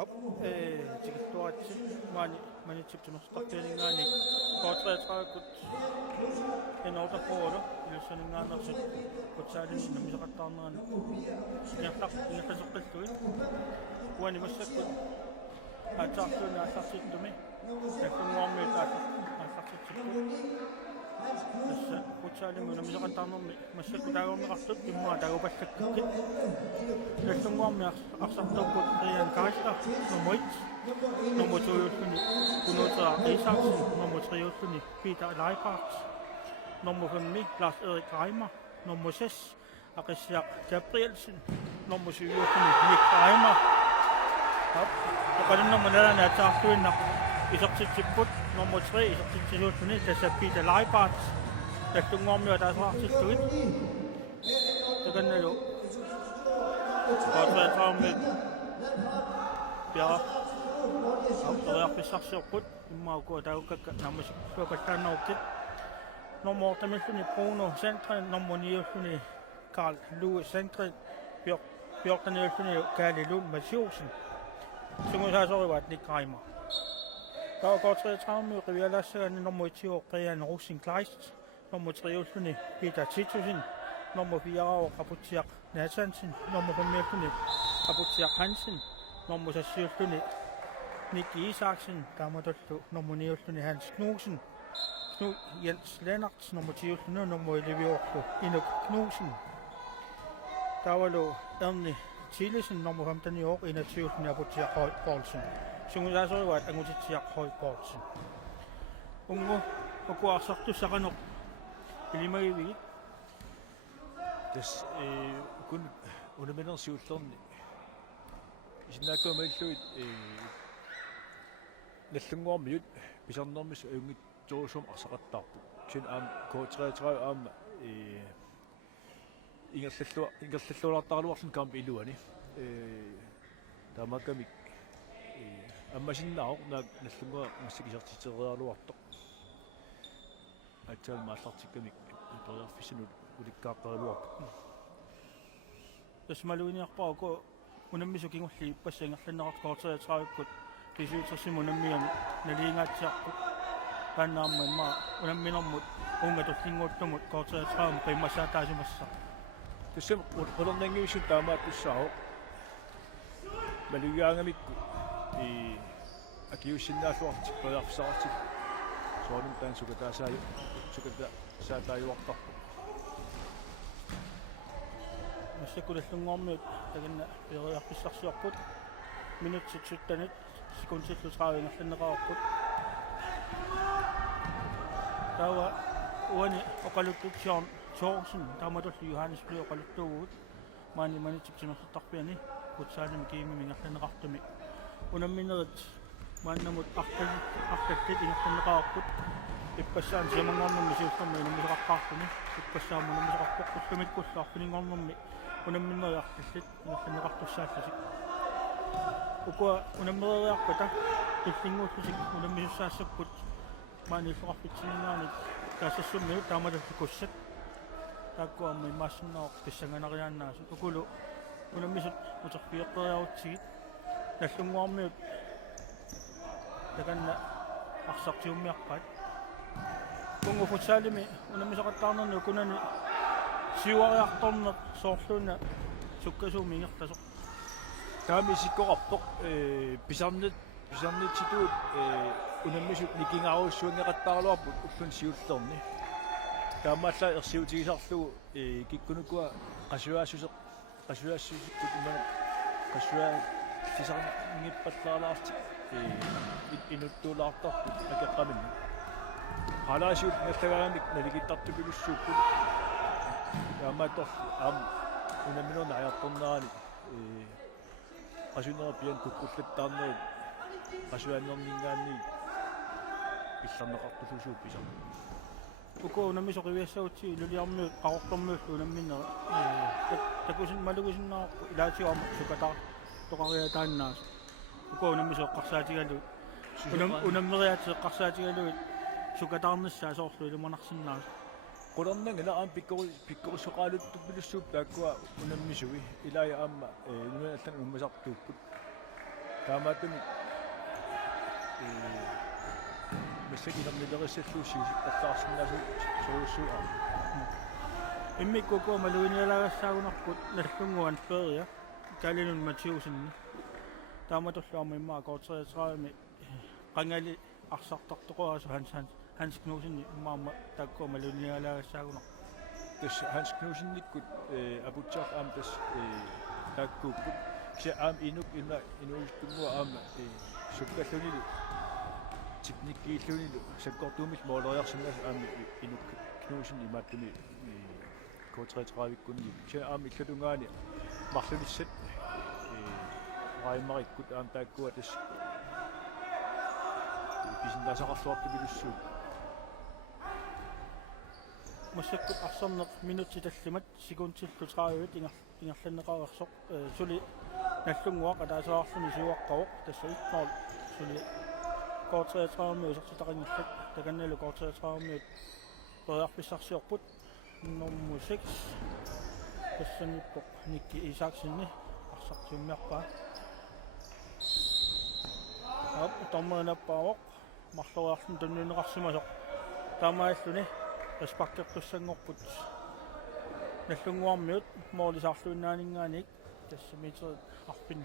Op, tikittuaratsi manitsiptunertarpianingaani K-33 enortaquulu ilussaningaannersit Futsalimik namiseqattaarnerani ingerlasoqqilluit uani massakkut aataarluuni aallarsittumi takkunguarmiit aallarsittippu assa Futsalimik namiseqattaarnermi massakku taagormiqartut immaa taagupallakkikkit lallunguarmi arsartuukkut rian kaista nomoit nomotuulluni kunuutaa Isaksen nomotriulluni Peter Leiparts nummer 5 Lars Erik Reimer nummer 6 Arisjak Gabrielsen nummer 7 Nick Reimer og nummer 9 er taartuinna isartitsipput nummer 3 isartitsiulluni tassa Peter Leiparts lallunguarmi taasartittuit takannalu K-33 ja Pissartanngorniunneq immaukua taukakka nammassuakallaannerukit nummer 8 Bruno Sandgren nummer 9 Carl Louis Sandgren 14 Kalaallit Mathiusen sungusaasorivat Nick Reimer K-33 rivialassagani nummer 10 Brian Rosin Kleist nummer 3 Peter Titusen nummer 4 Raputiak Nathansen nummer 5 Raputiak Hansen nummer 6 Nick Isaksen Damadotto nummer 9 Hans Knudsen Jens Lennarts nummer 10 nummer 11 Inuk Knudsen Davalo Ernie Tillesen nummer 15 år 21 Raputiak Høj Poulsen sungusaasorivat angutitiak Høj Poulsen ungu okuarsartussaqaneq ilimagivigit das kun unamenersiullerni isinnaakkuamailluit nallunguarmiut pisarnermis ungittuusum arsaqattaarpu sin aam K-33 aam ingerlalluartaruarlun kamp iluani tamakamik аммасиннаа наак наллунгуа массакисартитериалуарто атсаал мааллартиккамик ипериарфисинут уликкааққаралуарто тасмалуиниарпаако унаммису кингулли иппассангерланнеқарт K-33-кут писуутэрсиму наммиам налиингаатсиарпут тааннаамма имма унамминэрмут унгатуллингууттумут K-33 пиммасаатаасумасса тассам улернангивисут таамаат туссао малуяангамикку акиуссиннааллуартик пеарфисаартик соонун таан сукатаасааюартарпу массакулаллунгуармиут тагинна периарфиссарсиарпут минутситсуттанит секундсиллутраавингерланнеқарпут тава уани оқалуттутсиорн Thorsen тааматуллу Johannes Blue оқалуттуугут маани манитсипсимерлартарпиани Futsalimik киимимингерланеқартуми унамминерит мааннамут арталлит ингерланеқарпут иппассаан симангорнэрми сиуллэрми унаммисеқарпаарпуни иппассааму унаммисеқарпоққуллумиккуллаарпинингорнэрми унамминнери арталлит ингерланеқартуссаалласик укуа унаммериарпата туллингууллусик унаммисуссаассаппут маани иллоқарпитсинингаани таассассуммиут таамалаллукуссат тааккуамма имаассиннаақ писсанганариааннаасу укулу унаммисут утерпиэққериарутсигит наллунгуармиут таканна арсартиуммиарпаат кунгу Futsalimi унаммисеқаттаарнерни укунани сиуариарторнеқ соорлуна суккасууми ингертасоқ таамисиккоқарпоқ писарнитситуут унаммисут никингааруссуангеқаттаарлуарпут уллун сиуллерни таамаалла ерсиутигисарлугу киккунукуа қасуаассусеқ qasuaassisukut imana qasuaa tisarningippallaarlaartik inuttuulaartarput akeqqaminni qalaasiut nallagaamik naligittartupilussuukkut yaamaattor aam unamminerna ajartornerani qasunerpian kukkullattaarnerit qasuaannerningaanni illarneqartullusuup pisar uko unammisoqiviassautti luliarmiut qaqortormuullu unamminera takusin malugusinnaa ilaatiuarma sukataa toqariataannaas uko unammisoqqarsaatigaluut unammeriaatiqqarsaatigaluut sukataarnissaa soorlu ilumanarsinnaas qulernanga aam pikkorissoqaaluttuppilussuup taakkua unammisui ilaaya aamma nunaallan ummasartuupput таамаатами миссакинернилерissаллуусси таттаарсинаасу соруссуаа иммиккуку малуиниалаагассаагунарпут наллунгуан фериа калинун матиусинни тааматуллуарма иммаа коортериатраами qangали арсартартоқуарасу Hans Knudsenни иммаама таккуа малуиниалаагассаагунар тас Hans Knudsennikкут апутсаар аам тас таккууппут кися аам инук инуистунгуа аама суккаллунилу teknikkiillunillu sakkortuumil mooleriarsinngas aami inuk Knudsen imaattumi K-33-vikkunni kisia aami illalungaani marlunissat raimarikkut aam taakkua tas pisinnaasaqarluartumilussuut массаккут арсарнеқ минути таллимат секундтиллу 30 ингерланнеқарерсоқ сули наллунгуақ атаасаарлуни сиуаққавоқ тасса икмаар сули K-33 усертитақингерлат таканналу K-33 тоярписсарсиорпут номер 6 тассаниппоқ никки исааксинни арсартиуммиарпаа ап томманаппаавоқ марлориарлун туннунеқарсимасоқ таамааллуни респактертуссангорпут наллунгуармиут моолисаарлуиннаанинганик тассамитер арпин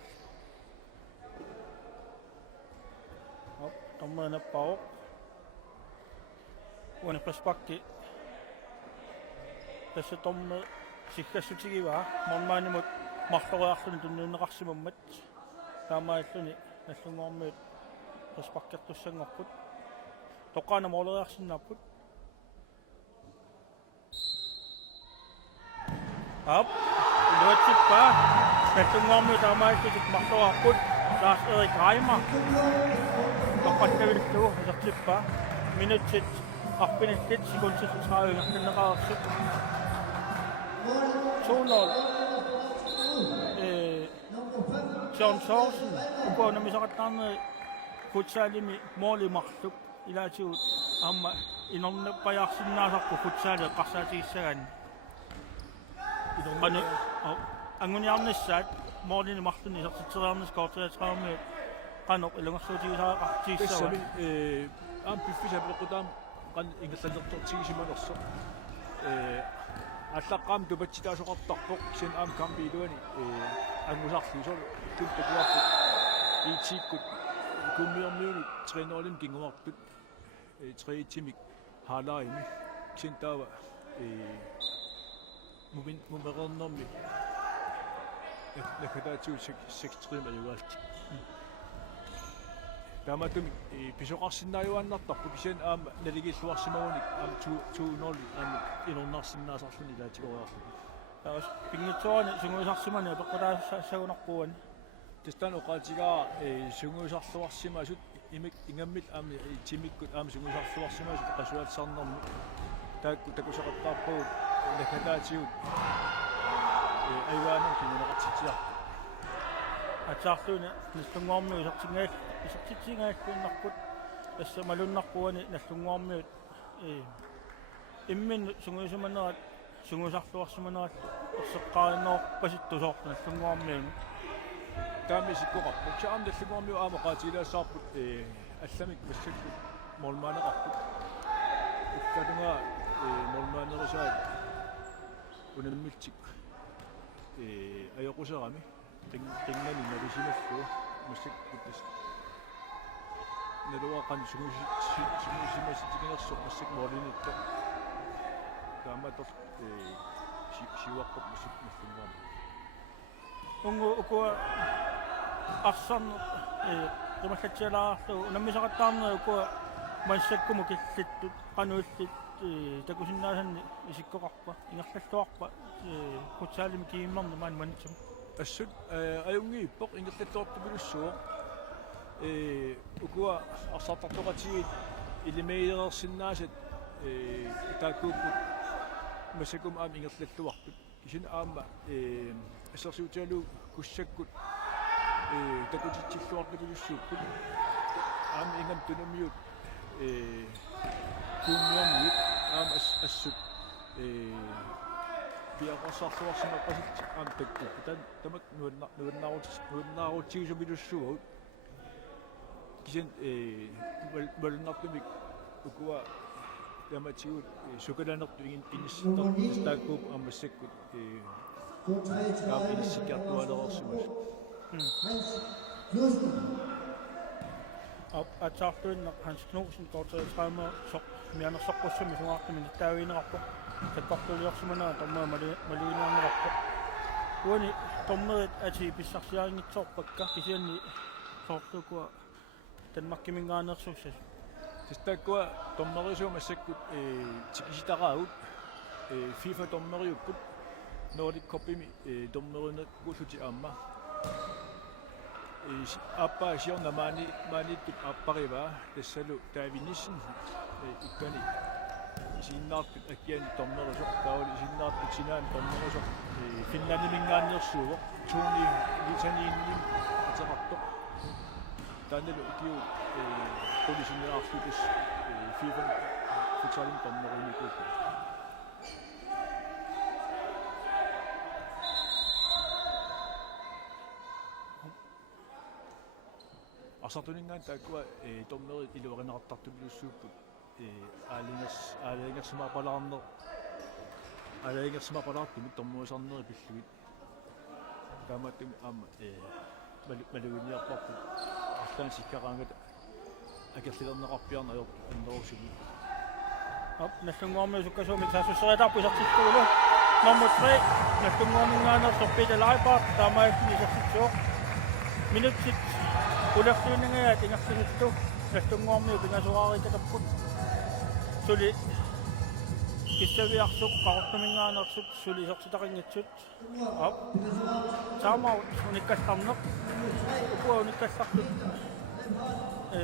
ап томманаппаавоқ уна респакти тасса томме сиккассутигиваа мормаанимут марлориарлун туннунеқарсимаммат таамааллуни наллунгуармиут респактертуссангорпут тоққаана моолериарсиннааппут ап луатсиппа наллунгуармиут таамааллутик марлориарпут Lars Erik Reimer тоққаттавиллуу асертиппа минутсит арпиниллит секундсит 30 нернеқарерсут 2-0 John Thorsen укуунамисақаттаарнери Futsalimik moolimарлук илаатигут аама инорнаппаярсиннаасарпу Futsali қарсаатигиссагаани anu anguniarnissaat moolini marluni sertiteriarnis K-33 qanoq ilungersuutigisaqartiissava aam piffisaplequtaam qan ingerlallertortigisimaanerso аллаққаам тупатситаасоқартарпоқ син аам кампилуани ангусарлусол туппакуарпут иитиккут куммиорниуни тренеролим кингумартут триитимик хаалаими синтаава мумернэрми накатаатиу 63 малуалти тааматум писоқарсиннааюаннартарпу кисиан аама налигиллуарсимагуник аама 2-0 аама инорнарсиннаасарлуни илаатигориарлу таас пингитсуани сунгуисарсимани апеққутаассагунарпуани тестан оқаатигаа сунгуисарлуарсимасут имик ингаммит аама тимиккут аама сунгуисарлуарсимасут қасуатсаарнэрми таакку такусақаттаарпуут накатаатиут айваанун кинунеқартитиар атсаарлуни наллунгуармиу исертитсингааллуиннарпут тасса малуннарпуани наллунгуармиут иммин сунгуисуманерат сунгуисарлуарсиманерат ерсеққаринноор паситтусоорпу наллунгуармиуни таамисиккоқарпу чаам наллунгуармиу аама qaatiilaassаарпут алламик массакку молмаанеқарпут уккалунга молмаанерисаат унаммилтик аёқусерами рингани нависимассуу массаккутас налуақан сумусимасситигинерсо массак моолинитта тааматор сиуаққут массак наллунгуарми унгу укуа арсан тумассатсиалаарлу наммисақаттаарнери укуа массаккуму киллиттут qanуиллит такусиннаасанни исиккоқарпа ингерллуарпа Futsalimik кииммарни маан манитсум ассут аюнгииппоқ ингерллуартупилуссуо укуа арсартартоқатигит илимеилерерсиннаасат тааккууппут массакум аам ингерллуарпут кисин аама ассерсуутиалу куссаккут такутитсиллуартупилуссууппут аама ингам тунамиут куммиармиут аама ассут биарсарлуарсимаққасит аам такку тамат нуаннаарутигисумилуссуут kisen valunartumik ukua tamatigut sukalanertu inissittor taakkuup ammassakkut kaap inissikkartualerersugut атсаартуинна Hans Knudsen K-33 соқ мианерсоққуссами сугаартумини таавинерарпо таккартулиорсуманаа томмаа малуинаарнерарпо уани томмерит ати писсарсиарингитсоорпакка кисианни соорлукуа танмаккимингаанерсуссас тестаккуа томмерисума массаккут тикиситараагут FIFA томмериуппут Nordic Cupimi томмеринеккуллути аама аппа сиорна маниттут аппарива тассалу таавиниссин иккани исиннаартут аккиани томмерисоқ таавали исиннаартут синаан томмерисоқ финландимингааннерсууоқ туни литаниинним атеқартоқ таанелу киу полисинеарлутус FIFA Futsalimik томмериникуут Asartuningaan taakua tommerit iluerinaqartartulluussuupput aalingерсимаапалаарtumit tormuusarneri pilluit taamaattum aama maluginiarparput artaan sikkaraangat akerlilerneqarpiarna ajortu annerusugi наллунгуарми суккасуумик саассуссериатарпу исартиккуулу номер 3 наллунгуарнингаанерсор Peter таамааллини исартиксуоқ минутсит улерсуунингаат ингерсигитту наллунгуармиу пингасуарааритатаппут сули киссавиарсук қартумингаанерсут сули исертитақингитсут ап таамаа униккассарнеқ укуа униккассартут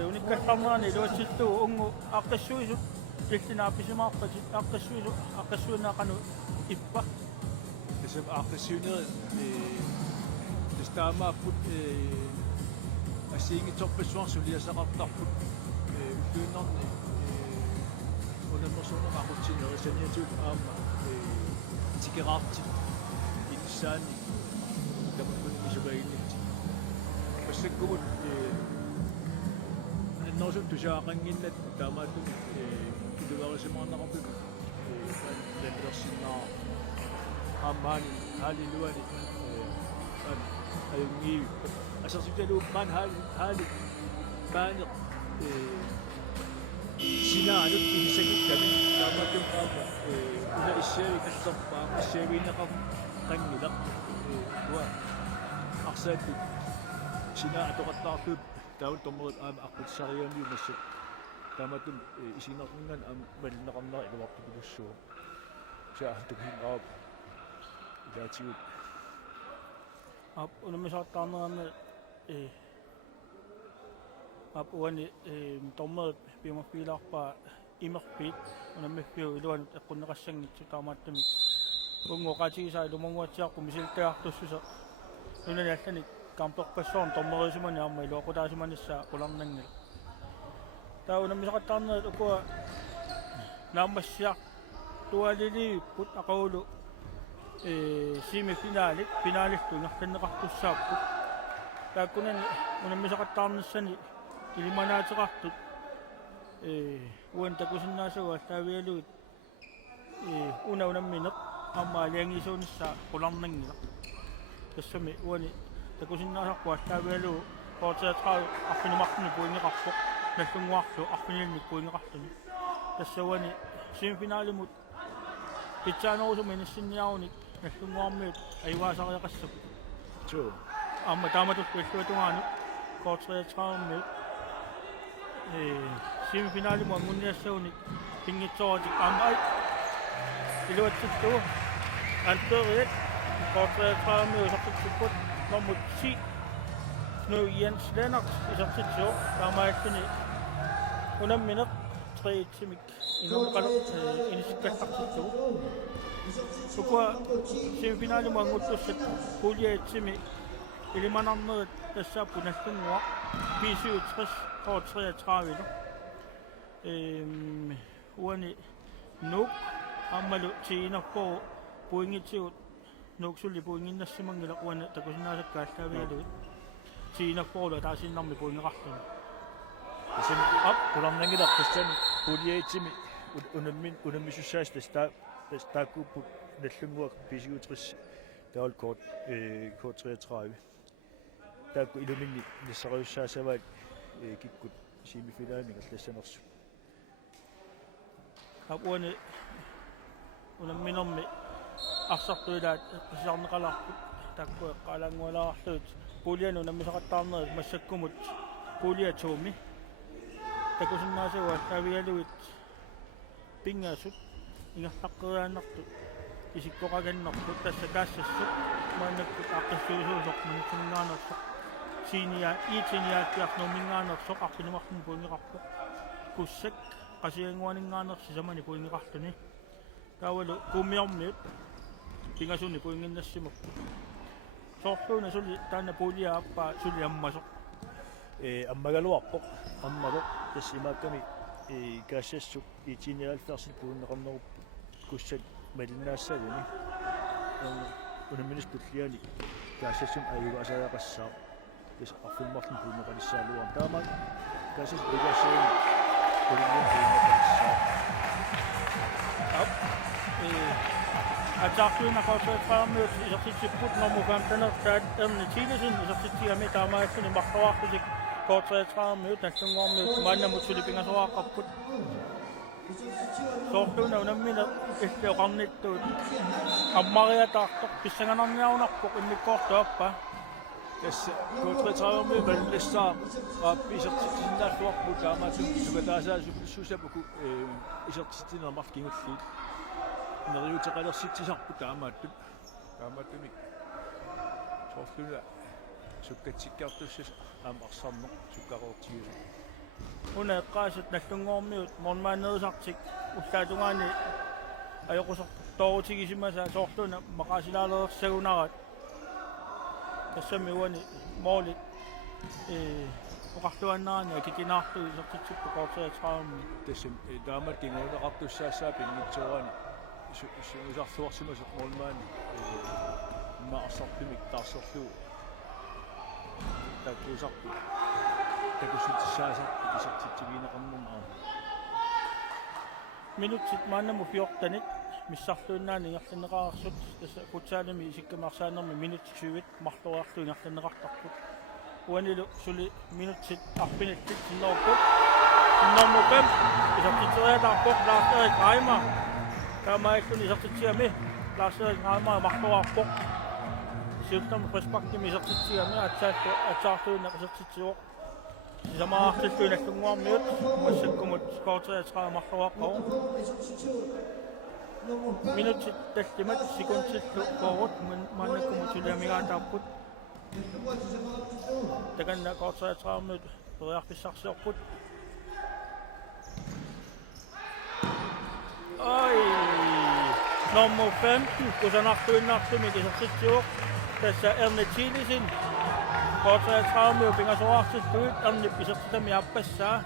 униккассарнаани луатситту унгу аққассуисут пиллинаа писимаарпатит аққассуинаақану иппа тесэм aqqissiuneri тестаамааппут ассиингиторпассуарсулиасақартарпут уллуиннарни унаммерсуунеқақутсинери саниатуут аама тикераартит инсаани тамаккун исубагиннит пассаккумут норсут тусаақангиннат таамааттут илуарисимаарнақарпут лендерсиннаа аммаани халилуани аюнги асерсуталу ман хали маанеқ синаанут инисагиттами таамааттум аама уна иссаави каллерпаа иссаавинеқар қангилақ уа арсааттут синаа атоқаттаартут таавут томмерит аама аққутсариамиу массак таамааттум исинернингаан аама малинеқарнери илуартупулуссуу саартукин аап илаатигут ап унамисаартаарнерами ап уани томмерит пимафилаарпаа имерпит унаммиффиу илуанут эққуннеқассангитсу таамааттами унгоқатигисаа илумангуатсиарпу мисилтаартуссуса нунаниаллани камперпассоорн томмерисумани аама илуақутаасуманиссаа қуларнангила таа унамисақаттаарнерит укуа нааммассиар туалилииппут ақаулу семифиналит финалисту ингерланнеқартуссааппут тааккунани унаммисақаттаарнассани илиманаатеқартут уан такусиннаасуга таавиалуит унамминеқ амма алиангисуунissaa qulарнангила тассами уани такусиннаасарпуа таавиалу K-33 арфинумарсуни пуингеқарпоқ наллунгуарлу арфинилни пуингеқартуни тассауани семифиналимут питсаанерусуми нассинниаруник наллунгуармиут айваасариақассап ту амма тааматут пиллуатугаanu K-33-миут семифиналиму ангунниассауник пингитсооритик аама ай илуатситтуу N-48 K-33-миу сартитсуппут номер 10 Knud Jens Lennart исартитсоо таамааллуни унамминеқ 3-тимик инуққалу инисиккассартиттуу сукуа семифиналиму ангуттуссат пулиатсими илиманарнерит тассааппу наллунгуа P67 K-33 уани нук аммалу тиинерпоо пуингитсигут нуксулли пуингиннассимангила уани такусинаасаккааллаавиалуит тиинерпоолу таасиннарми пуингеқарлуни Sen kularnangila qissani puliaitimi unammissussaas taakkuuppu nallunguak pisiguutrissi taul kort 33 taakku iluminni nissariussaasavaat kikkut semifinaalin allassanersu apuani unamminermi arsartuilaat qisarneqalarput taakku eqqaalaangualaarluut pulianu nammisaqattaarnerit massakkumut puliatuumi takusinnaasuat avialuit pingaasut ingertaqqeriaannartut isikkoqagannertut tassa kaassassuq maannakkut aqqissuusuusoq manitsinngaanersoq iitiniaattiarnuminngaanersoq artinumarlun puingeqarpoq kussak qasianguaninngaanersi samani puingeqarluni taavalu kummiormiut pingasuni puinginnassimuq soorluuna suli taanna puulia appaa suli ammasoq аммагалуарпоқ аммалоқ тассимаакками каассассук итинеалферсил пууннеқарнеруп куссат малинаассалуни унамминис пуллиали каассассум аюгаасаяақассаа тас арфуммарлун пууннеқалиссаалуар таамаа каассас угаасаани пууннеқалиссаа атаартуинақарсуатраамиут исертитсиппут нормуфаамтанер таат эрнитилисин исертитсиами таамааккуни мартуаартусик коотреатраамиут наллунгоормиут мааннамут сулипингасуааққарпут соортуна унаммина иллеоқарниттуут аммариатаартоқ писсанганарниарунарпоқ иммиккоортуаппа тасса коотреатраамиу маллассаа аапписертитсиннааллуарпут таамаатун сукатаасаасуп суусапуку исертитсинермар кингуллиит нeriutеқалерситсисарпу таамааттут таамааттуми соорлуна суккатсиккаартуссас аама арсарнеқ суккароортигусу уна эққаасут наллунгоормиут мормаанерисартик уллаатунгаани аёқусор тоорутигисимаса соорлуна мақаасилаалерсагунарат тассами уани моолит оқартуаннаани акикинаартуи сертитсиппу коортеатраамми тассам таамаат кингуунеқартуссаассаа пингитсуаани сусарсуарсимасоқ мормаани маасартимик таарсерлуу таккусарпу такусутсаасарпу исертитсигинеқарнермаа минутсит мааннаму фиортаник миссарлуиннаани ингерлинеқарсут тасса Futsalimik исиккамаарсаанерми минут 20 марлуаарлу ингерлинеқартарпут уанилу сули минутсит арпинаттик синнерпут номер 5 исертитсериатарпоқ лаарсерик айма таамааккуни исертитсиами лаарсерик айма марлуаарпоқ сиуттам преспактими исертитсиами атсаартуиннақ исертитсиоқ самаартиллуиналлунгуармиут массаккумут коортеатraa марлуааққау минутсит таллимат секундсиллу коорут маанаккумут сулиамигаатаарпут таканна коортеатраамиут периарписсарсиорпут ай номер 15 кусанартуиннаартуми исертитсиоқ тасса эрнитилисин коортеатраамиу пингасуаартиллуит эрнип исертитами аппассаа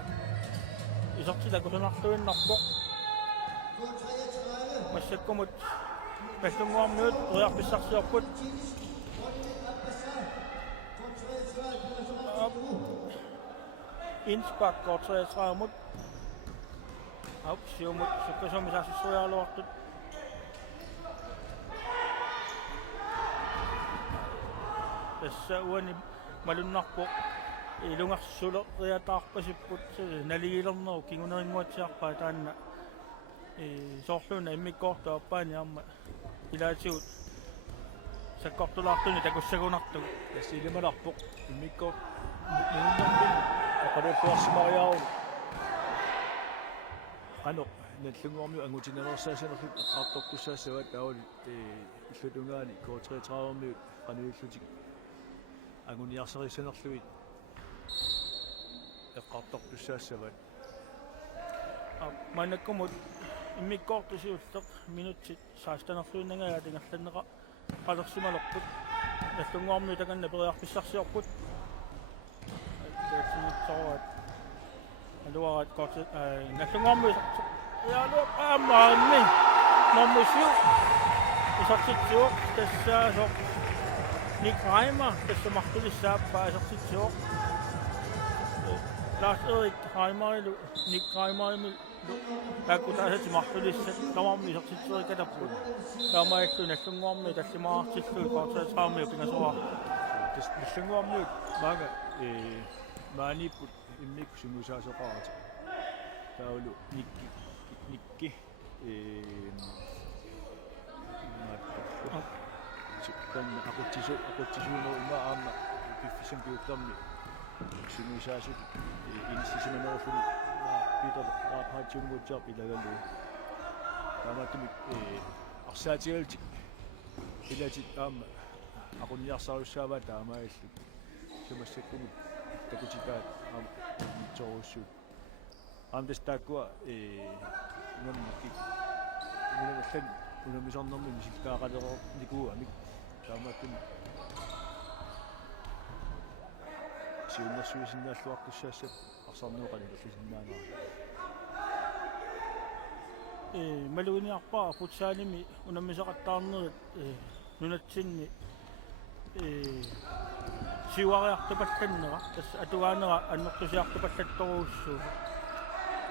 исертита кусанартуиннарпоқ массаккумут паллунгуармиут периарписсарсиорпут инспак коортеатраамут сиумут суккасумисаасиссуяалуартут тасса уани малуннарпоқ илунгарсулериатаарпасиппут налигилернеру кингунерингуатсиарпаа таанна соорлуна иммиккоортуаппаани арма илаатигут саккортулаартуни такуссагунартуг тасса илималарпоқ иммиккоо нуннэрмин ақалууппуарсимариаару ано наллунгуарми ангутинерсаасанерлут эққартортуссаассават таавали иллутунгаани коотреатрааварми qaniullutик агуниарсерисанерлуит эққартортуссаассават манаккумут иммиккоортусиуллеқ минутсит саастанерлуиннагаа тингерланнеқа қалерсималерпут наллунгуарми таканна периарписсарсиорпут тэсинитсоруат алуарат коорт наллунгуарми яалуа аамаанни номмусиу исартитсиоқ тассаасоқ никрайма тассамартулиссааппаа исартитсиоқ taas Erik Raimarilu Nik Raimarilu taakutaasati martulisat tamarmi sortitserikatapput taamaillu nallunguarmi tallimaartillu koortaasraami pingasoraa tas nallunguarmiut maanga maaniipput immiikku sunguusaasoqaarati taulu nikki kan aquttisu ima aama piffisan piuttarmi sunguusaasut inissisimanerufuni Peter Raaphaatjunguutsaar ilagalu taamaattumik arsaatigalti ilatit aama aqunniarsaarussaavaa taamaillu sumassakkumut takutikaat aama mitsoruussuut aamtas taakkua nunakki nunallan unamisornermi misiltaaqaleror nikuuamik taamaattumik siunnersuisinnaаллуартуссаассат арсарнеоqalullisinnaaгаа малуниарпаа Futsalimi unammisaqattaarnerit Nunatsinni siuariartupallannera tass atugaanera annertusiartupallattoruussuu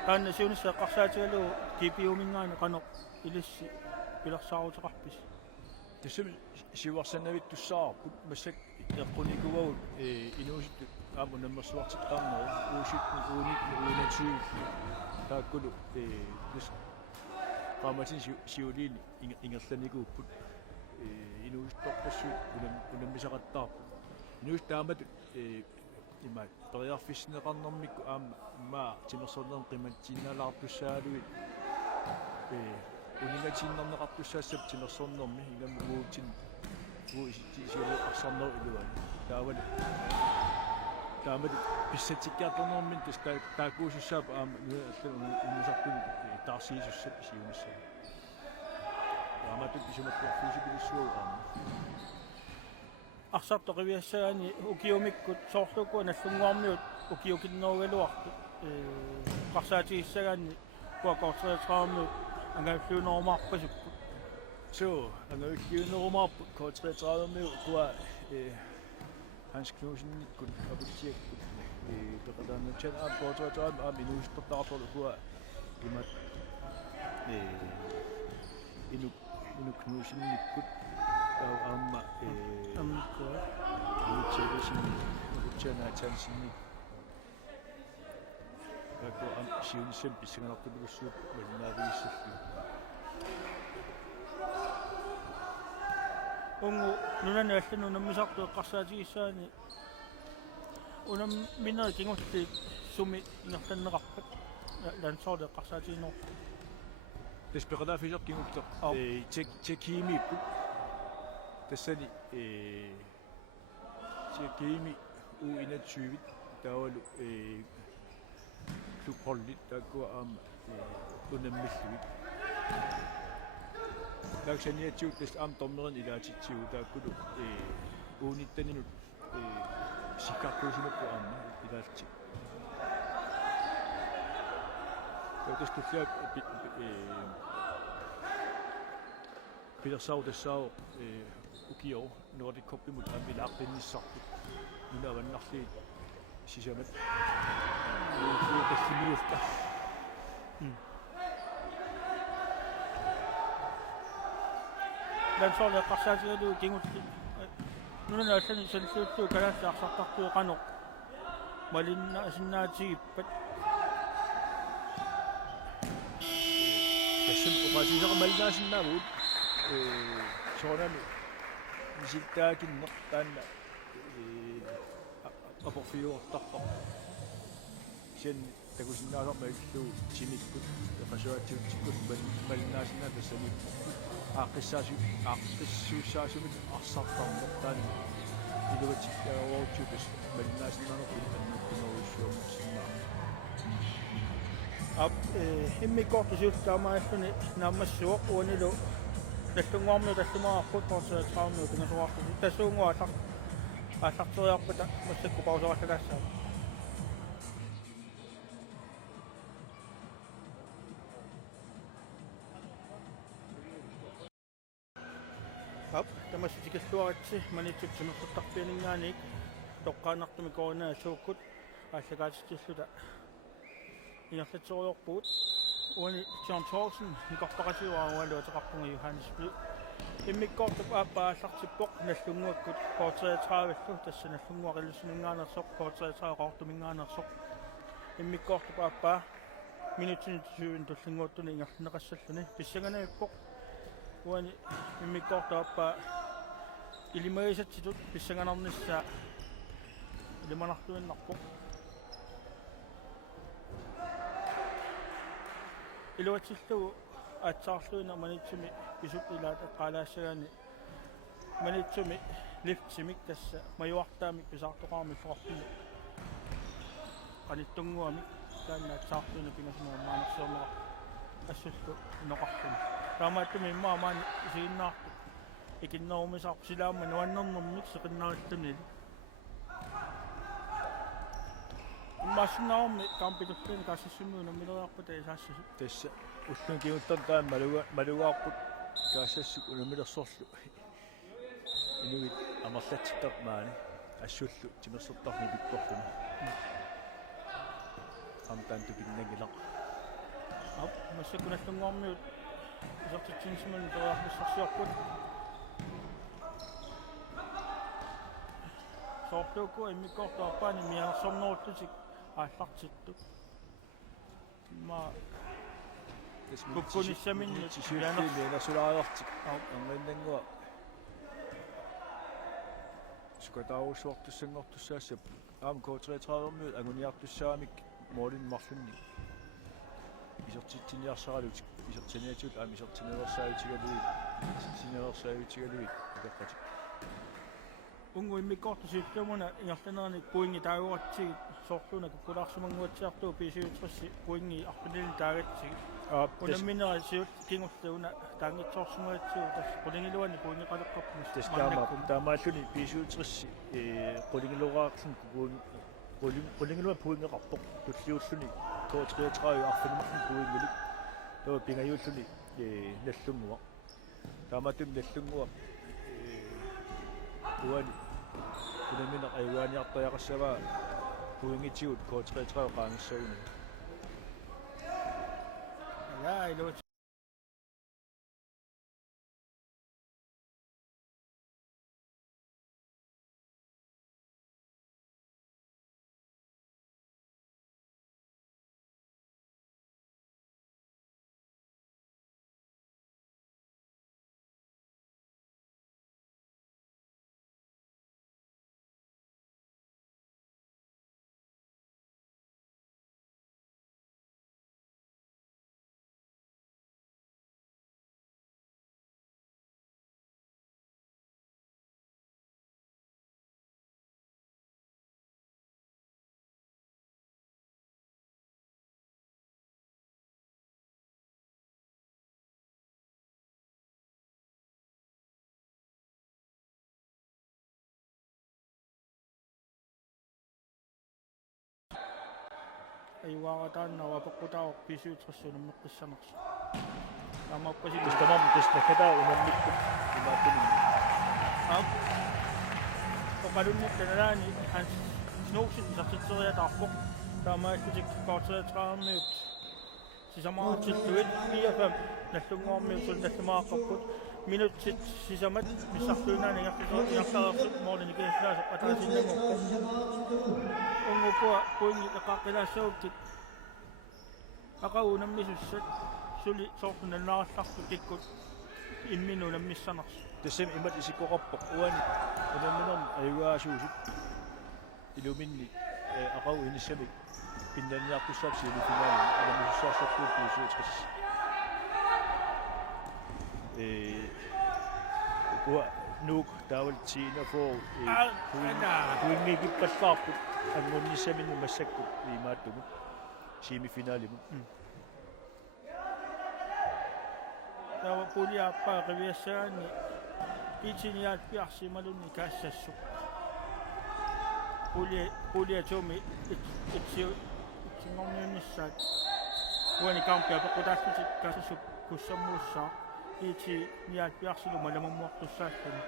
taanna siunissa qarsaatigalu kipiumingaani qanoq ilissi pilersaaruteqarpis tassum siuarsanavit tussaarput massak eqqunikuvaut inuusittu aamu nammersuartitqarneri uusitni uunatsuut taakkulu nis qaamatin siuliini ingerlanikuupput inuustorpassuut unammisaqattaarpu inuus taamatut imaat periarfisneqarnermikku aama maa timersornern qimatsiinnaalaartussaaluit unigatinnerneqartussaassap timersornermi ingammuutin uisitiisiulu arsorneru iluani taawal taamatut pissatikkiartornermin tas taakkuusussaap aama unusarpuni taarsiisussap siunissa taamatut isumattuarfiisipilissuugu aama арсартоқивиассагаани укиумиккут соорлукуа наллунгуармиут укиукиннеругалуарпу қарсаатигиссагаани куакоортреатраамиут ангааллуунерумаарпасуппут so angaulliunerumаарput K-33 kua Hans Knudsennikkut aputiakkut peqalaannutsan K-33 aam inuustortartorlu kua imat inu Knudsennikkut aamma аммиккуа inutseelusin utsaanaatsaansinnik kakku am siunissam pissanganartupulussuut malnaaviissallu ungu nunani allanu nammisartu qarsaatigissaani unam minner kingulli sumi ingertanneqarpat lansoorle qarsaatiinor tas peqalaafiserkingulleq tekkiimiipput tassani tekkiimi uinatsuvit taavalu klubhollit taakkua aama unammilluvit laaksaniatsiut tas aam tormerin ilaatitsiu taakkulu uunittanинут sikkartuusinappu aama ilaalti tas tulliak pilersaaru tassaao ukio Nordic Cup-imut aamilaarpinnissarput nunavannarliit sisamat uutallimiulta lansoorle qarsaatigalu kingulli nunani allani salluuttu kalaassaaqsartartuu qanoq malinna asinnaatiippat tassum uqaasiseqamalnaasinnaavut soornami misittaakinneq taanna aporfiuortarpaq sen takusinnaasarma illu timikkut eqasuatiutikkut malnaasinna tassani aaqqissuussaasumit arsartarneq taanna iluatikkaawaututas malnaasinnanerpun annukkuneruissuammersinnaa himmikortusiuttaamaalluni naammassuoq uanilu nallunguarmiu tallumaarput K-33 pingasoraarpu tassuungua аасартуриарпата массакку паусараллалаассаа ап тамассикиллуаритси манитсут симерсуттарпианингааник тоққаанартуми корона сууккут ааллагаатиллута ингерлатериорпуут уани John Thorsen никорпакасиуаагуалу атеқарпунга Johannesburg иммиккортуп ааппааллартиппоқ наллунгуаккут K-33 тасса наллунгуақиллусинингаанерсоқ K-33 қортумингаанерсоқ иммиккортуп ааппаа минутин сюин туллингууттуни ингерлинеқассаллуни писсаганаиппоқ уани иммиккорту ааппаа илимаисатситут писсаганарнissaa илиманартуиннарпоқ илуатсиллугу аатсаарлуина манитсуми писуп илаат аққалаассагаани манитсуми лифтсимик тасса маюартаамик писаартоқарми соқарпину qaниттунгуами таанна аатсаарлуина пингасмаа маанерсиормеқар ассуллу ноқарпуни таамааттуми иммаамаани сигиннаарту икиннерумисаар силаамма нуаннернэрмик сеқиннариллунили иммассинаарми кампитуллуни каассассиммуна милериарпута исаассасу тасса уллун киуттар таан малугаарпут каассассук унамилерсорлу инуит амерлатситтар маани ассуллу тимерсертарни пиккорлуни амтан тупиннагилақ ап массакуналлунгоормиут исертитсинсимун тояармиссарсиорпут соортуку иммиккортуарпаани мианерсорнеруттутик ааллартитту ма куккунissаминни тисуиллиинерсулаариартик ангиннангуа скотаусуортуссангортуссаассап аам K-33-миут агуниартуссаамик моолин марлунни исертитсиниарсаралутик исертиниатут аам исертинерсаавитигалуи синерсаавитигалуи икаққатик унгу иммиккорту сииллумуна ингерланерни пуинги таагуратсигит соорлуна куккулаарсумангуатсиартуу писиутрисси пуинги арпилин таагатсигит унамминера сиут кингуллуна таангитсоорсумаатсуу тас qulingilуани пуинги қалеққарпунис таамааллуни писиутрисси qulingilураарлун qulingilуа пуингеқарпоқ туллиуллуни K-33 арфинумарлун пуингилик тоо пингаюуллуни наллунгуа таамаатун наллунгуа уани унаммина аюаниартаяқассаваа пуингитсигут K-33 qaangiссагуни я илуут аюааратааннава пеққутаавор писиутрссунаммеққиссанерс таамааппаси тустамам тустакада унаммикку имааттуни ап оқалунниттанаани ханс сноусин сартитсериатаарпоқ таамааллутик K-33-миут сисамаартиллуит 45 наллунгоормиут сулналлумааққарпут минутсит сисамат миссартуинаани ингерлаарсут моорниникиассаасо атаасиннагорпоқ унгупуа пуинги эқаққилаассауттик ақауунаммисуссат сули соортуналлааралларту тиккут имминунаммиссанерс тассам имат исиккоқарпоқ уани унамминерм аюаасуусут илуминни ақау иниссамик пиннаниартуссаап силифинаали аламиссуссаарлартуут пиусуутас уа нук таавал тинафоо пуингигиппаллаарпут ангунниссаминну массаккут имааттугу семифиналиму тава пулиаппаа қивиассагаани итиниаат пиарсималунни каассассук пулиатуми итсингорниунниссаат уани кампиа пеқутаассутик каассассук куссаммууссаа ити ниаат пиарсилу маламаммуартуссааллуни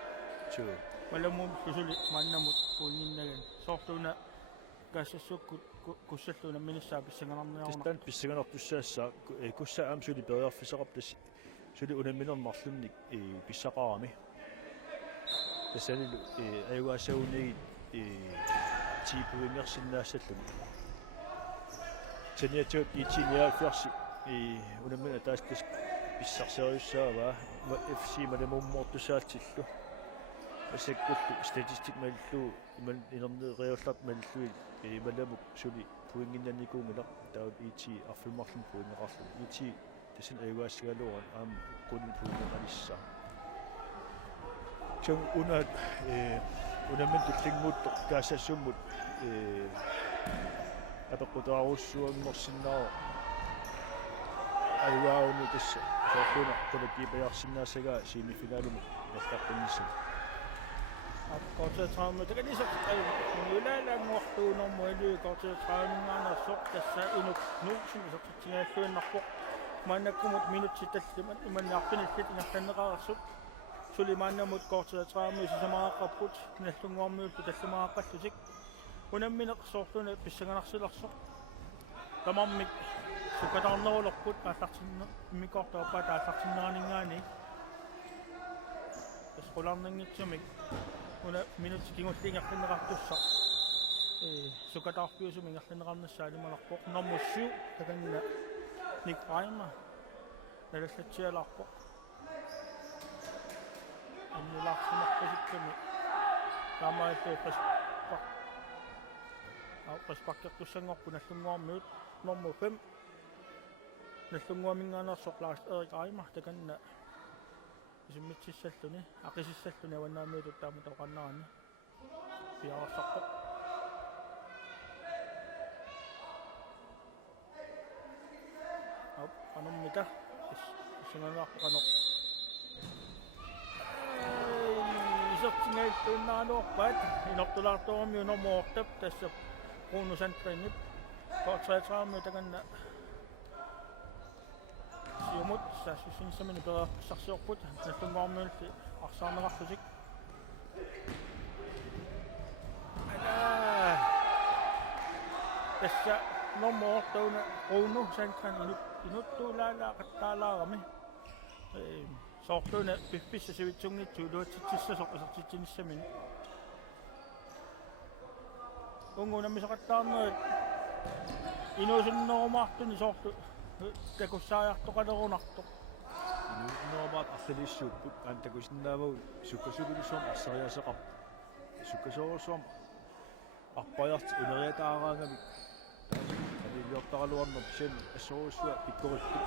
чу маламмум сусули мааннамут пуингиннаган соорлуна kassassukkut kussalluna minissaa pissanganarniaruna Tistan pissanganortussaassa kussaam suli periarfisaqartas suli unamminermarlunnik pissaqarami. Tasali ayuasauni tiipuingersinnaassallun. Taniatuut itiniaalfiarsi unammina taastas pissarserjussaava FC malamummoortusaaltillu. Asakkullu statistik mallu iman inerneeriullart malluil malamuk suli puinginnanikuungila taut iti arfilmarlun puingeqarlun iti tasin ayuaassigaluuran aam qulun puingeqalissaa chung unat unammin tullingmuutto kaasassummut apeqqutaaruussuangorsinnaa ayuaauni tassa soortuna qulakiipajarsinnaasagaa semifinaalumut ertaqqinnissam kortitræmme det kan lige så Jylland mortuner mulig kortitræmingerne så tässä inut nuusin så tinga fynnä på man kumut minut sitten man jaqin sitten naqanneraa sut sulimanna mut kortitræmme så meget rapport næsten ngormul på det meget qatusik unammin sortuna pissanganarsilerso tamammi sukatarnerulorput aartartinna mikortoapa taartartinnaanigaani esqularningitsumik una minut kingullingerlinneqartussa sukatarpiusumingerlinneqarnassaalimalarpoq nummer 7 takanna nikraima nalallatsialarpoq annilaarsimarpasikkami taamaippeqas qaspaqqertussangorpu nallunguarmiut nummer 5 nallunguamingaanarsoqlaas Erik Aima takanna isimmitsissalluni aqisissalluni awannaamiutut taamutaqannarani piarassarpoq qanummita issinganuarpoqanoq isertingaittuunnaanuorpaat inortulaartuarmiu normoortap tassa quunusantrinip kortreetraarmiu takanna siumut saasissinsamini periarpissarsiorput nallunguarmiulti arsaarneqartusik tassa normoortuuna quunu santran inuttuulaala qattaalaarami soortuuna pippissasivitsunngitsu luatsitsissasoq isartitsinnissamini ungunammisaqattaarnerit inuusunnerumaartuni soortu takussaajartoqalerunartoq normaat arlilissuupput antakusinnaavau sukkasubilussuam arsariaseqar sukkasoorussuam arpajart uneriataaraangami taaliortaraluarner pisan assorussua pikkoruttuk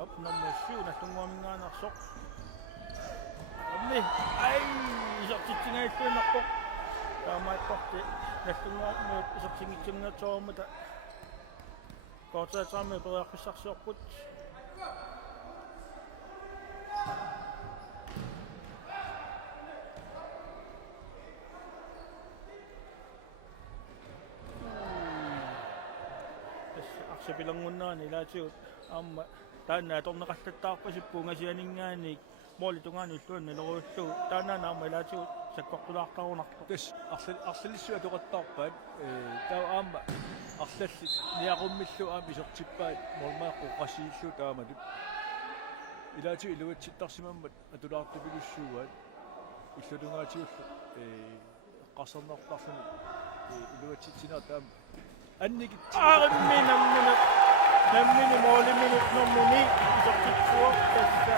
ap nummer 7 nallunguamingaanarsoq ammi ai isartitsingaittuunarpoq taamaipporti nallunguarmiut isartingitsinngatoormuta kortitræmme periarpissarsiorput arsipilangunnaani laatiut aamma taanna torneqallattaarpasippuungasianingaani moolitungaani ulluun milerullu taannaana aamma laatiut sakkortulaartarunartoq tas arlilissua toqattaarpaat taa aamma arlalli niaqummillu aam isertippaat mormaaqoqqasiillu taamatut ilaati iluatsittarsimammat atulaartupilussuugaat illulungaatiullu qassarnertarluni iluatsitsinaar taam annikit armi nammini mooliminut nommuni isertitsuoq tassa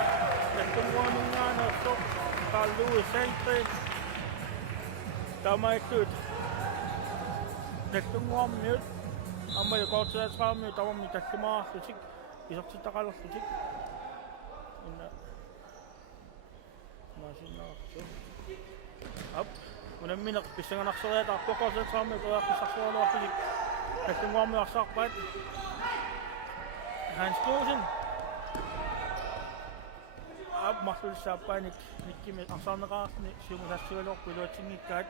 nallunguamingaanarsoq qaallugu sentri taamaittuut nallunguarmiut amma kortitræmme tamammi tallumaarlutik isertitaqalerlutik inna maasinnaartu ap unammineq pissanganarseриатаарpoq kortitræmme periarpissarsualuarlutik nallunguarmiarsaarpaat Hans Knudsen ap marlulissaappanik nikkimi arsaarneqaarni siumusassigalorpu iluatingikkaat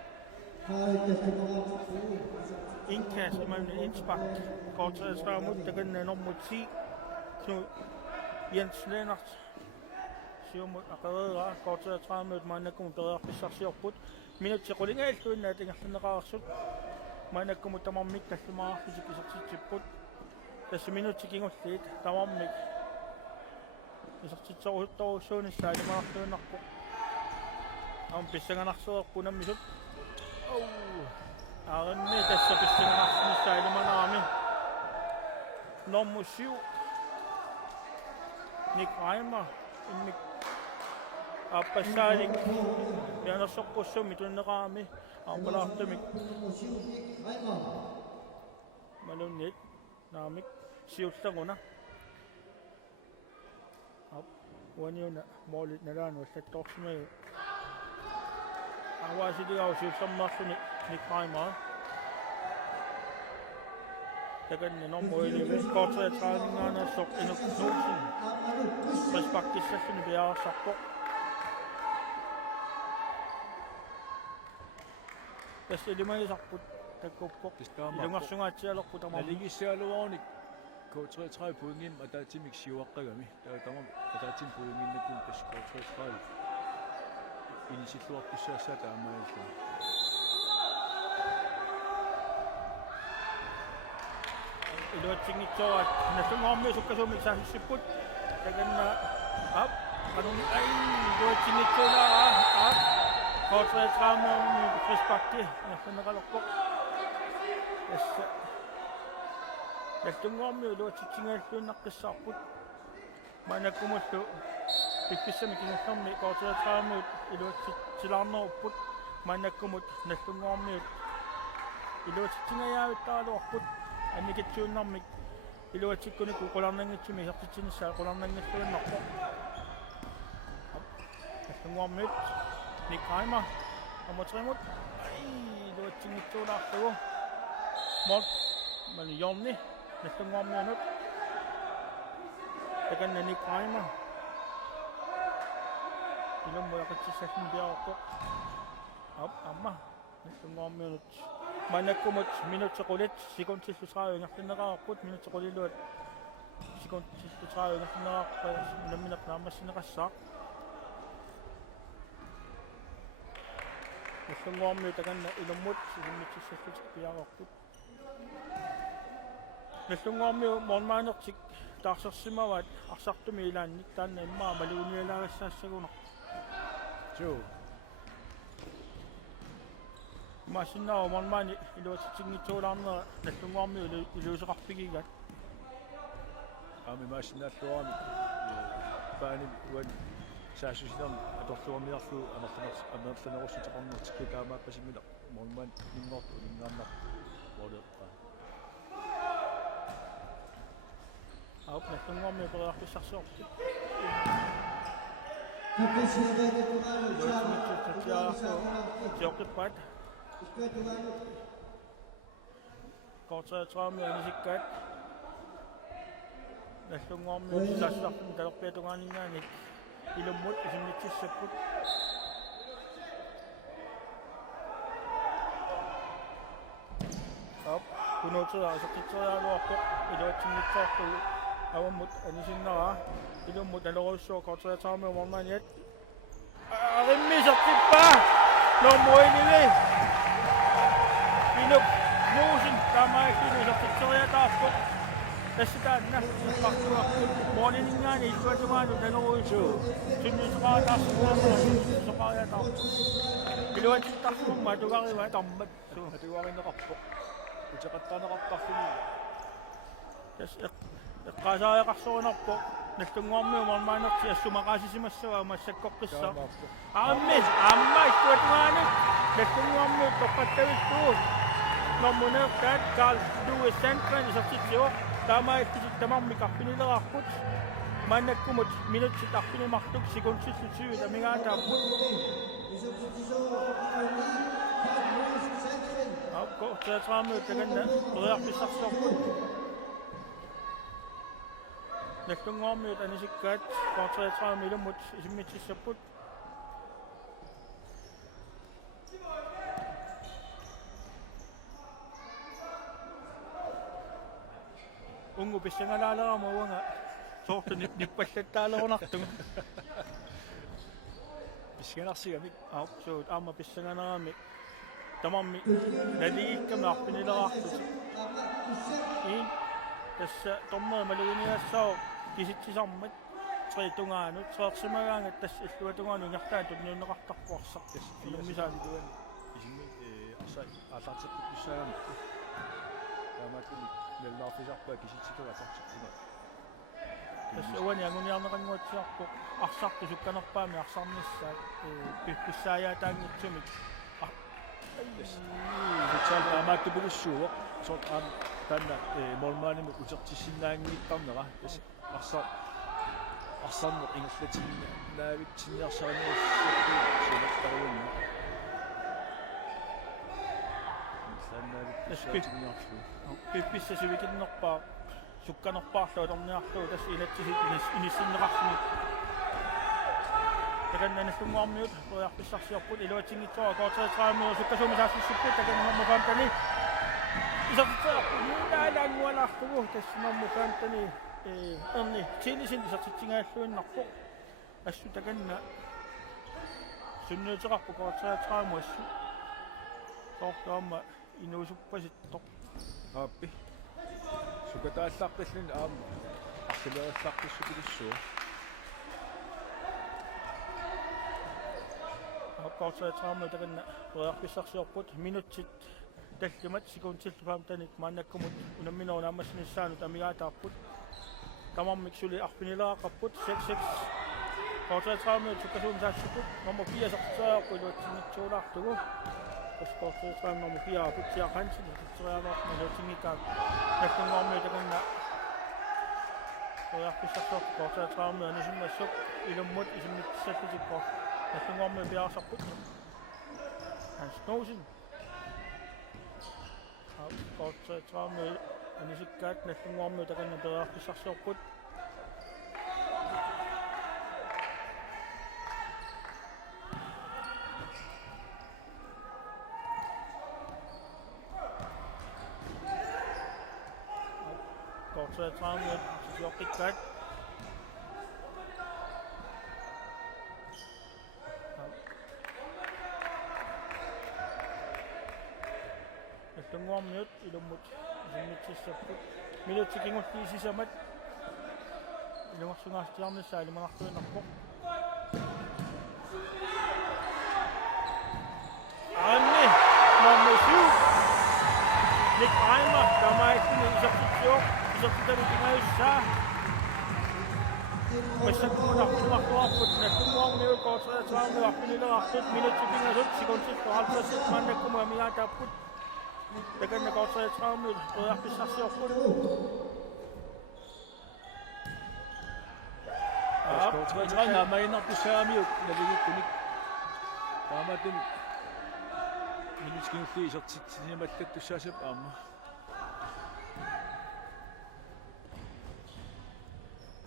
Inkas imanni inspakt kortitræmmut takanna normut 10 Knud Jens Lennart siumut aqerera 33 minuut maanakkum teriarpissarsiorput minutsequlingaallunna tingerluneqaarsut maanakkum tamarmik tallumaarpisik isertitsipput tassi minutsikingulliit tamarmik isertitsoruuttorussuunissаа limaarluunarpu am pissanganarsuerpunammisut aarinni tassa pissanganarsinissаа limanarami nummer 7 Nick Reimer innik Pissartanngorniunneq yanersorpussumi tunneqaami aarpalaartumik malunnit naamik siullaguna uaniuna moolit nalaanu allattoorsimayu arwaasiliau siullermaarluni Nick Reimer takanna normuilimis 33 inuk nuusin respectissalluni piaarsarpoq tässä ilimanisarput takkuppoq ilungarsungaatialerpu tamar Naligissaluarnik K-33 poingim ataatimik siuaqqagami tamam ataatim poinginnakkun tass K-33 inisilluarpissaassaa taamaallua iluatsingitsuat nasungoormi sukkasumik saasissipput takanna anun ai iluatsingitsuulaa K-33 respecti nerluneqalerpoq tassa tassungoormi iluatsitsingaallunnaqqissaarput maanakkumullu pikkissami kingullermi K-33 iluatsitsilaarnerupput maanakkumut nallungoormiut iluatsitsingayaavitaaluarput annikitsuunnarmik iluatsikkunikku qularnangitsumi isertitsinissаа qularnangalluunnerpoq nallungoormiut Nick Reimer amotrimut iluatsingitsuulaarlugu mot mali jonni nallungoormianut takanna Nick Reimer ilummuaqitsissallun piaorpoq amma nallungoormianut maanakkumut minutsequlit sekuntillusraayungerluneqaarput minutsequlilluat sekuntillusraayungerluneqaarpa nammineq naammassineqassaaq nallungoormiu takanna ilummut ilummitissalluk piaaqorput nallungoormiu mormaanertik taarsersimavat arsartumi ilaannik taanna immaa maluunialaagassaassaguneq jo Masinao mormaani iluatsitsingitsuulaarnera nallungoormiu iluuseqarpigigat aami maasinaalluarami paani uan saasusinam atorluarniarlu amerlanerussutaqarnertikku taamaappasimila mormaan ninngortu ningaarnar moleqqa nallungoormiu periarpissarsuortik Joqippat K-33 anisikkaat nallungoormiu sassarpun talerpiatungaaningaanik ilummut isinnitsissapput kunuutua asertitseriaaluarpoq iluatsingitsoorlugu awammut anisinneraa ilummut aleruissuo K-33 mormaaniat arimmisertippaa normuilivi inuk nuusin taamaakkilu isertitseriataarpoq tassitaanna partuarput moorningaani illuatumaanu aleruissuu sunniseqaataarsunaamara iluatittarlumma tugarima tarmat atugarinneqarpoq utaqattaneqartarfini tas eqqaasaareqarsorunerpoq nallungoormiu mormaanerti assumaqaasisimassava massakkoqqissa amma istuatumaani nallungoormiu toqqattavittuut normuneertaat Carl Lewis Sandgren isertitsiuq taamaakkisit tamarmikarpinilerarput maannakkumut minutsit arpinimarluk sekunsillusiu tamigaataarput K-33 takanna periarpissarsorput nallungoormiut anisikkaat K-33 ilummut isimmitsissapput ungu pissangalaaleramu uanga soortu nippallattaalerunartugu Pissangarsigamik Suut aamma pissanganerami tamarmi naliikkamnaarpinilerartut tassa tormeri maluginiassao kisitsisarmat tritungaanut treersimagaangat tass illuatungaanu ngartaatut niunneqartarpuarsartas nummisaani tuani isimmi алаатеққут писсаагамикку таамаатли неллаарфисарпаа киситситуасартиттуна тасса уани агуниарнеқангуатсиарпо арсарту сукканерпаами арсарнissaat писсааятаангитсумик таамаатти пулуссууо сорт аам танна молмааниму утертиссиннаангииппарнера тас арсарнеқ ингерлатинна наавитсинниарсариниуссакку силаттаруунни писсасивикиннерпаа сукканерпаарлуу торниарлуу тасс илатсисит инисиннеқарсимик таканнаналлунгуармиут роярписсарсиорпут илуатингитсуа коортеэтрааамиу суккасуумисаассиссуппут таканнаммуфаамтани исартиттаақу нунаалаангуалаартугу тассинаммуфаамтани эрни тилисин исартитсингааллуиннарпо ассу таканна сунниутеқарпу коортеэтраааму ассу коортаама инуусуппаситто ааппи сукатааллаарпиллин аама арлилеерлаарписсукилуссуу коортеэтраааму таканна роярписсарсиорпут минутсит таллимат секундсиллуфаамтаник мааннаккумут унамминоонаамассинissaaну тамигаатаарпут тамармик сули арпинилеақарпут 66 коортеэтраааму суккасуумисаассупут номер 4 сартаақку илуатсингитсуулаартугу коортеэтраааму номер 4 Futsalimik малутингикаак тассангуармиу таканна роярписсарсиорпут коортеэтраааму анисиммассук илуммут исиммитсаллутиккор тассангуармиу пиарсарпут Hansen коортеэтраааму анисиккаат наллунгуармиу таканна периарписсарсиорпут коортеэтраааму сиорпиккаат наллунгуармиут илуммут исиммитсиссаппут минутсикингуллиисисамат илумарсунаастиарнissaа илуманартуинарпо анни номер 7 ник айма тамаитни исартитсиор исартиталутингаюссаа массаккунартумартуарпут наллунгуармиу коортеэтраааму арпинилеқартут минутсикингасут секундсиллу 50 маннаккуму амигаатааппут таканна коортеэтраааму роярписсарсиорпут коортеэтраааму амаинарписсаамиук налигиккуник таамаатин минутскингулли исертитсинималлаттуссаасап аама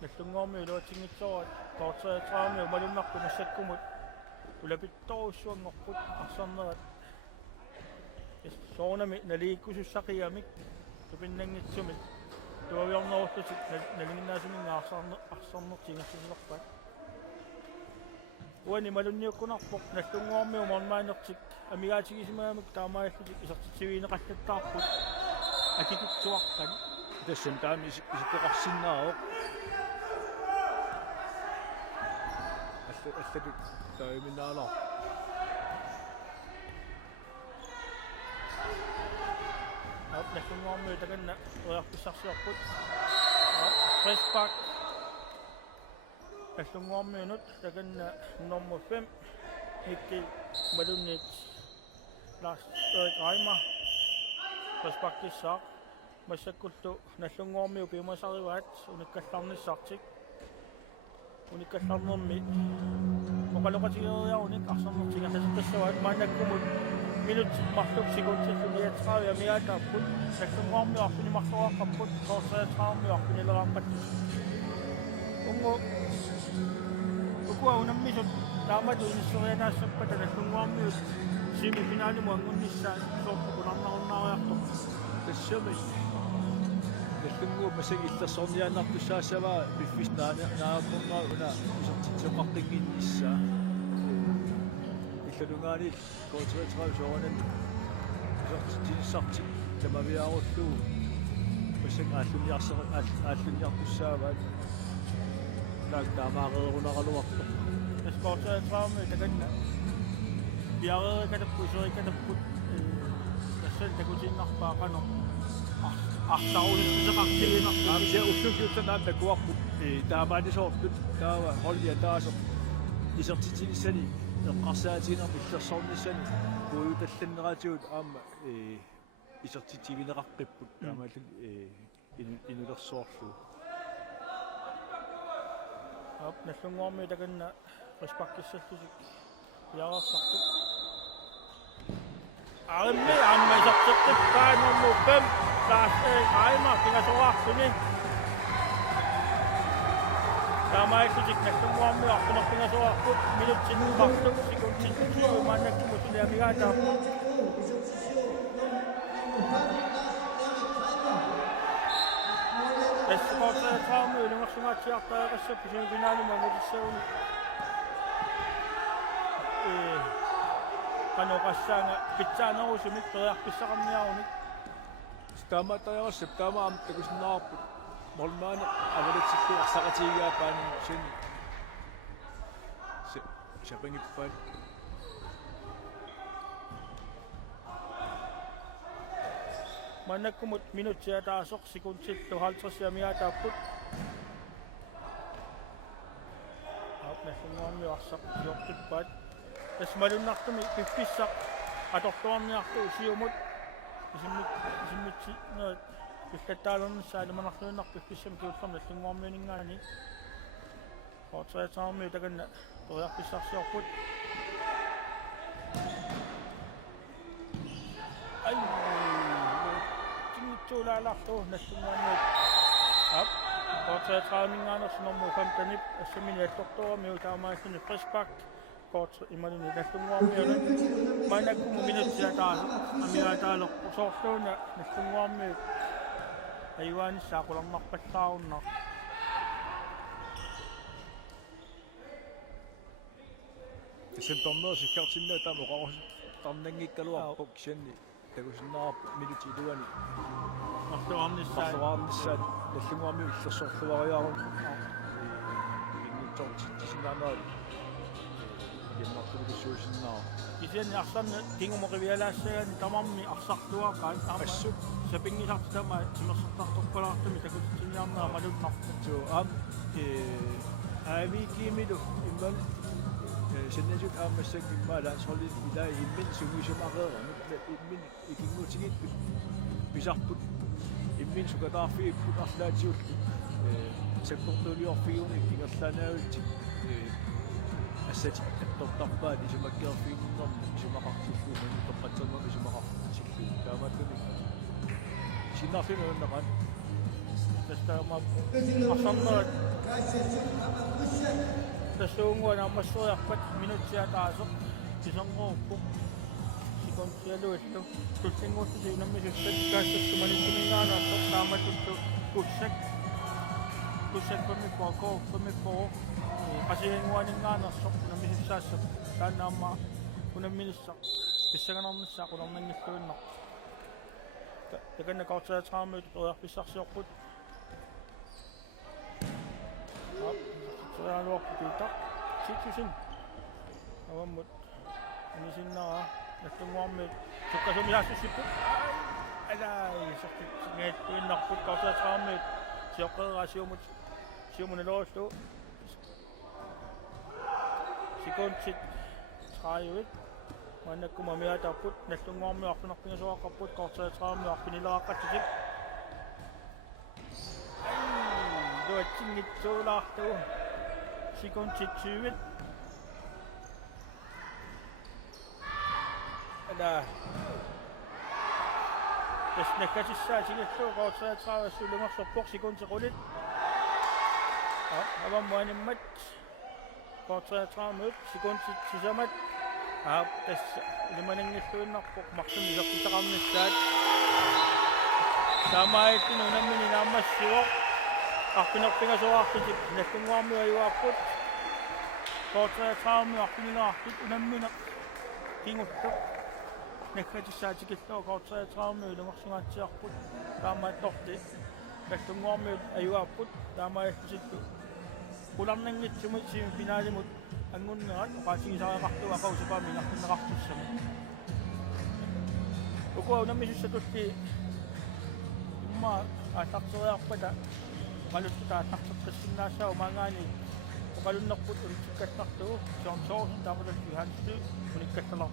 наллунгуармиу илуатингитсуарат коортеэтраааму малуннарпу массаккумут улапитторуссуангорпут арсарнерат соонами налииккусуссақиамик тупиннангитсумик туавиорнеруллутик налингиннаасуминга арсарнертингиссусилерпат уани малунниуккунарпоқ наллунгуармиу морнмаанертик амигаатигисимаамик таамааллутик исертитсивиинеқаллаттаарпут акикитсуарпан тассам таами исиппоқарсиннааоқ аллатик таиминаалаа наллунгуармиу таканна роярписсарсиорпут фресбак наллунгуармиунут таканна номер 5 хикки малуннит лас райма фресбаккиссаа массаккуллу наллунгуармиу пимасариваат униккалларниссаартик униккалларнерми оқалоқатигериауник арсарнертингасассаваат маанаккумут минут марлук секундсиллуниатраавиа миаатааппут наллунгуармиу арпинимарлуақарпут коортеэтрааамиу арпинилерааққат унгу укуа унаммисут таамату иниссерианаассаппата наллунгуармиу семифинаалиму ангуннissaа соорпукунарнаруннаариартоқ тассами наллунгуу масагиллерсорниааннартуссаассаваа пиффис нааппунгаа уна исертитсеқартаккиннissaа Kalaallit K-33 soornen isartissartik tamaviarullu ussang aalluniartussaavaat taamaaqerunaqaluartu Eskorteraami takanna piareerikatappu iserikatapput tassan takusinnarpaaqano артаруунissaqartiginartu aamisia ullukiuttanaam takuarput taamaanisoortut taava hollia taaso isertitinissani eqqarsaatiginermi illersornissani kuuyutallanneratigut aama isertitigineqarqipput taamaallu inulersoorlu ап наллунгуарми таканна респактиссаллусик яарсартут арми аммасартиттик таанерму пэм таассаа айма пингасоraartuni таамааллутик наллунгуарми арпинерпингасоraarput минутсиннумартук секундсиннуу мааннаккуму сулиамигаатаарпут Eskorteraami lungersungaatiartaaqqassap semifinaalima mudissauni qanoqassaanga pitsaanaruusumik teriarpissaqarniarumik taamaatariarassap taamaam takusinnaarput mormaane avalatsillu arsaqatigigaappaani sini sapangippaat manakkumut minutsiataasoq sekundsillu 50 yamiataaput наллунгуарми арсақ йоққиппаат тасмалуннартуми пипписсақ аторторниарту сиумут исиммитси наат пиллаттаалернссаа лиманарлууннар пипписсами киуллерми наллунгуармиунингаани K-33 таканна ториарписсарсиорпут ай тулааларту наллунгуарми ап K-33 nummer 15 assumini attortormi utaamaasini friskpak kort imanini наллунгуармиуна манаккуму минутсиатаасу амигаатаалерпу соорлууна наллунгуарми аюаниссаа qulernarpallaarunnaq September sikkartinna taam oqarus tarnangikkaluarpuk kisanni takusinnaarpu minuti iluani artuarnissaa наллунгуарми иллерсорлуариарум иннутортиссиннаанаа яммартулуссуусиннаа исиани арсарна кингумоқивиалаассагаани тамарми арсартуақаа ассук сапингисартама тимерсертартарпалаартуми такутсинниарнаа малуннарпу туу ам авикимилу имман сеннажут аамассак иммаалаан солит илаа иммин сугисумақеера иммин икингутигит писарпут иммин сукатаарфигиппут арлаатиуллу саккортулиорфигуни ингерлаанаавитик ассати аттортарпаат исумаккиорфигиннэрми исумақартиллуумани тоққатсернер исумақартиллу таамааттуни синнарфинууннеқат тастаама арсарнерат тасуунгуана аммассуриарпат минутсиатаасоқ кисангоорпу сиконтиалуиллу туссингуутси унаммисуттат каассуссумалиттумингаанаарсоқ тааматутту туссак памиппоо qasiinguaningaanерсоқ унаммисуссаассап тааннаамма унамминиссақ писсаганарниссаа qulernanngilluunneq таканна K-33 ториарписсарсиорпут соалуарпутита ситсусин аваммут унисиннаа наллунгуарми суккасумиаассиссиппут алаа сортитсингааттуиннарпут K-33 сиоққераасиумут сиумуналоорлу секундсит трааюит маннаккума миатарпут наллунгуарми арпинерпингасоаққарпут K-33 арпинилеқаққатсисик дуатсингитсуулаарту секундсит 20 ада таснаккасиссаатигиллуу K-33 сулунгерсорпор секундсеқулит аваммуаниммат K-33 секундсит сисамат тас лиманангиллуиннарпоқ мартуми исертитақарниссаат таамааттин унаммини наамассуоқ арпинерпингасоаартитик наллунгуарми аюааппут K-33 арпинилаартит унаммина kinguttu nakkatissaatikillaw kaortariatraarmiu lumarsungaatiarput taamaattorti tassungormiut ajuaapput taamaassittu ularnanngitsumut semifinaalimut angunnerat oqaasigisariaqartu aqausipaaminnartunneqartussami ukua unammissussatutti imma aatarteriarpata qalutta aatarterqissinnaassaa umaangaani oqalunnerput unikkassartuu soorsorsin taamatatti hanssu unikkassala